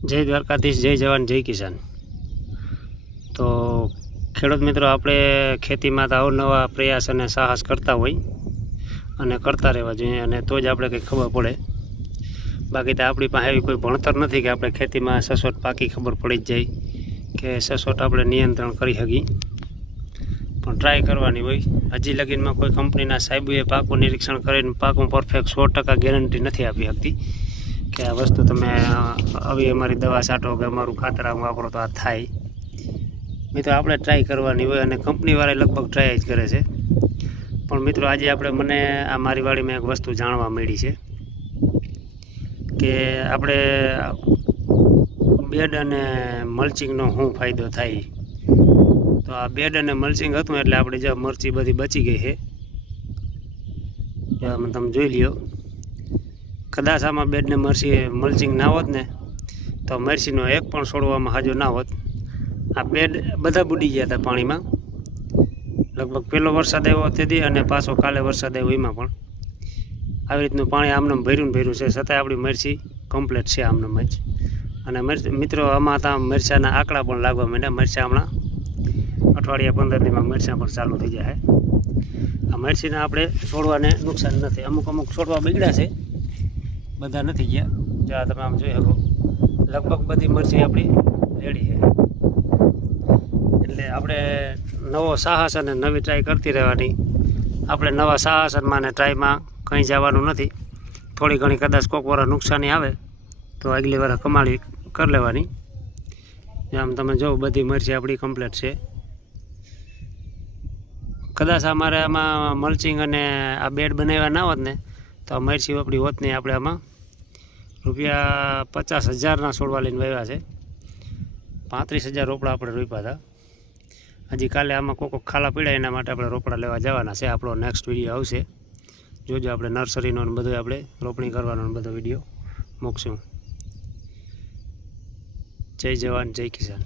જય દ્વારકાધીશ, જય જવાન, જય કિસાન। તો ખેડૂત મિત્રો, આપણે ખેતીમાં તો અવનવા પ્રયાસ અને સાહસ કરતા હોય અને કરતા રહેવા જોઈએ, અને તો જ આપણે કંઈક ખબર પડે। બાકી તો આપણી પાસે એવી કોઈ ભણતર નથી કે આપણે ખેતીમાં સચોટ પાકી ખબર પડી જ જાય કે સચોટ આપણે નિયંત્રણ કરી શકીએ, પણ ટ્રાય કરવાની હોય। હજી લગીનમાં કોઈ કંપનીના સાહેબોએ પાકું નિરીક્ષણ કરીને પાકું પરફેક્ટ 100% ગેરંટી નથી આપી શકતી કે આ વસ્તુ તમે આવી અમારી દવા છાંટો કે અમારું ખાતર આમ વાપરો તો આ થાય। મિત્રો, આપણે ટ્રાય કરવાની હોય અને કંપનીવાળા લગભગ ટ્રાય જ કરે છે। પણ મિત્રો, આજે મને આ મારી વાડીમાં એક વસ્તુ જાણવા મળી છે કે આપણે બેડ અને મલ્ચિંગનો શું ફાયદો થાય। તો આ બેડ અને મલ્ચિંગ હતું એટલે આપણે જે મરચી બધી બચી ગઈ છે, તમે જોઈ લ્યો। કદાચ આમાં બેડને મલ્ચિંગ ના હોત ને તો મરચીનો એક પણ છોડવામાં હાજો ના હોત। આ બેડ બધા બુડી ગયા હતા પાણીમાં। લગભગ પહેલો વરસાદ આવ્યો તેથી અને પાછો કાલે વરસાદ આવ્યો એમાં પણ આવી રીતનું પાણી આમનામ ભર્યું છે, છતાંય આપણી મરચી કમ્પ્લીટ છે આમનામ જ। અને મિત્રો, આમાં ત્યાં મરચાના આંકડા પણ લાગવા માંડ્યા। મરચાં હમણાં અઠવાડિયા 15 દીમાં મરચાં પણ ચાલુ થઈ જાય। આ મરચીના આપણે છોડવાને નુકસાન નથી। અમુક છોડવા બગડ્યા છે, બધા નથી ગયા। જો તમે આમ જોઈ શકો, લગભગ બધી મરચી આપણી રેડી છે। એટલે આપણે નવો સાહસ અને નવી ટ્રાય કરતી રહેવાની। આપણે નવા સાહસમાં અને ટ્રાયમાં કંઈ જવાનું નથી। થોડી ઘણી કદાચ કોઈક વાર નુકસાની આવે તો આગલી વાર કમાણી કરી લેવાની। આમ તમે જો, બધી મરચી આપણી કમ્પ્લીટ છે। કદાચ અમારે આમાં મલ્ચિંગ અને આ બેડ બનાવ્યા ના હોત ને તો આ મરચી આપણી હોત નહીં। આપણે આમાં રૂપિયા 50,000ના છોડવા લઈને વાવ્યા છે। 35,000 રોપડા આપણે રોપ્યા હતા। હજી કાલે આમાં કોઈક ખાલા પીડ્યા, એના માટે આપણે રોપડા લેવા જવાના છે। આપણો નેક્સ્ટ વિડીયો આવશે, જોજો। આપણે નર્સરીનો ને બધું આપણે રોપણી કરવાનો બધો વિડીયો મૂકશું। જય જવાન, જય કિસાન।